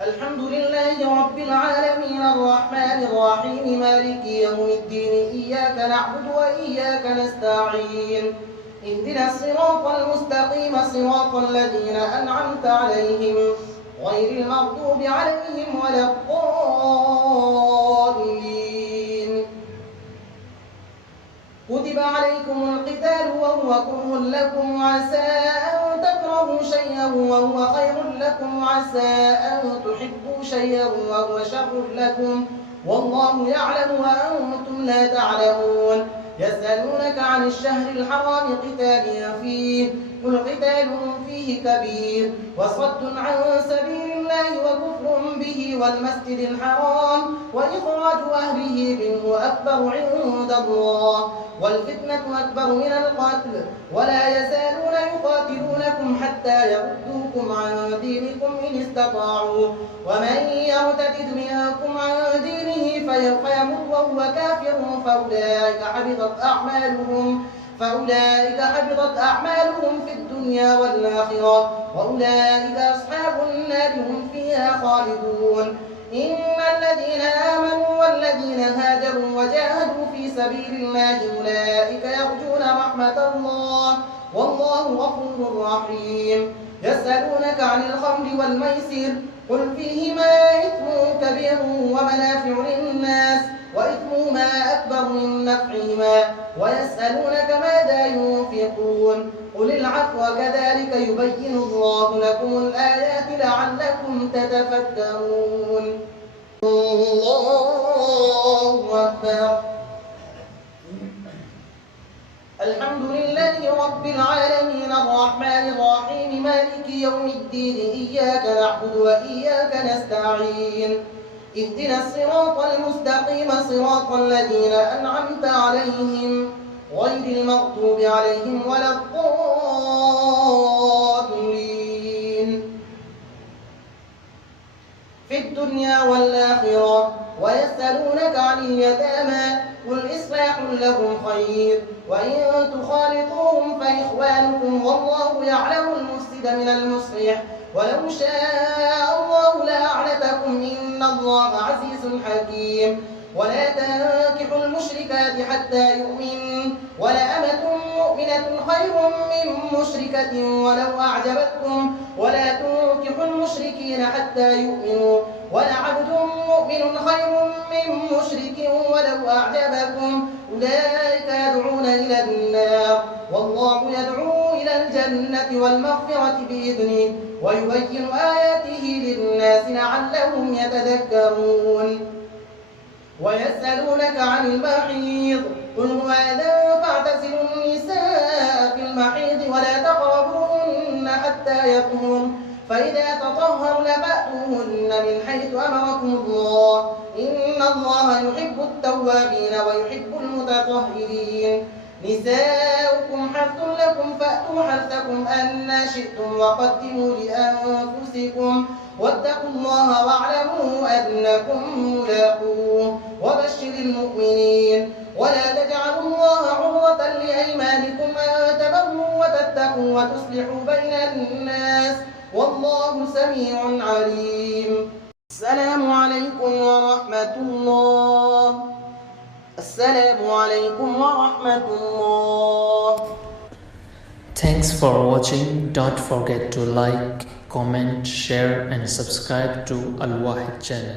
الحمد لله رب العالمين الرحمن الرحيم مالك يوم الدين إياك نعبد وإياك نستعين اهدنا الصراط المستقيم صراط الذين أنعمت عليهم غير المغضوب عليهم ولا الضالين. كتب عليكم القتال وهو كره لكم وعسى أن تكرهوا شيئا وهو خير لكم وعسى أن تحبوا شيئا وهو شر لكم والله يعلم وأنتم لا تعلمون. يسألونك عن الشهر الحرام قتال فيه قل قتال فيه كبير وصد عن سبيل الله وكفر به والمسجد الحرام وإخراج أهله منه أكبر عند الله والفتنة أكبر من القتل ولا يزالون يقاتلونكم حتى يردوكم عن دينكم إن استطاعوا ومن يرتد منكم عن دينه فيمت وهو كافر فأولئك حبطت أعمالهم في الدنيا والآخرة وأولئك أصحاب النار هم فيها خالدون. إن الذين آمنوا والذين هاجروا وجاهدوا في سبيل الله أولئك يرجون رحمة الله والله غفور رحيم. يسألونك عن الخمر والميسر قل فيهما إثم كبير ومنافع للناس وإثمهما أكبر من نفعهما ويسألونك ماذا ينفقون قل العفو كذلك يبين الله لكم الآيات لعلكم تتفكرون. الله أكبر. الحمد لله رب العالمين الرحمن الرحيم مالك يوم الدين إياك نعبد وإياك نستعين اهدنا الصراط المستقيم صراط الذين أنعمت عليهم غير المغضوب عليهم ولا الضالين. في الدنيا والآخرة ويسألونك عن اليتامى قل إصلاح لهم خير وإن تخالطوهم فإخوانكم والله يعلم المفسد من المصلح ولو شاء الله لأعنتكم إن الله عزيز حكيم. ولا تنكحوا المشركات حتى يؤمنوا ولأمة مؤمنة خير من مشركة ولو أعجبتكم ولا تنكحوا المشركين حتى يؤمنوا ولعبد مؤمن خير من مشرك ولو أعجبكم أولئك يدعون إلى النار والله يدعو إلى الجنة والمغفرة بإذنه ويبين آياته للناس لعلهم يتذكرون. ويسألونك عن المحيض قل هو أذى فاعتزلوا النساء في المحيض ولا تقربوهن حتى يطهرن فإذا تطهرن فأتوهن من حيث أمركم الله إن الله يحب التوابين ويحب المتطهرين. نساؤكم حرث لكم فأتوا حرثكم أنى شئتم وقدموا لأنفسكم واتقوا الله واعلموا أنكم ملاقوه وبشر المؤمنين. ولا تجعلوا الله عرضة لأيمانكم أن تبروا وتتقوا وتصلحوا بين الناس والله سميع عليم. السلام عليكم ورحمة الله. السلام عليكم ورحمة الله. Thanks for watching. Don't forget to like, comment, share and subscribe to Al Wahid channel.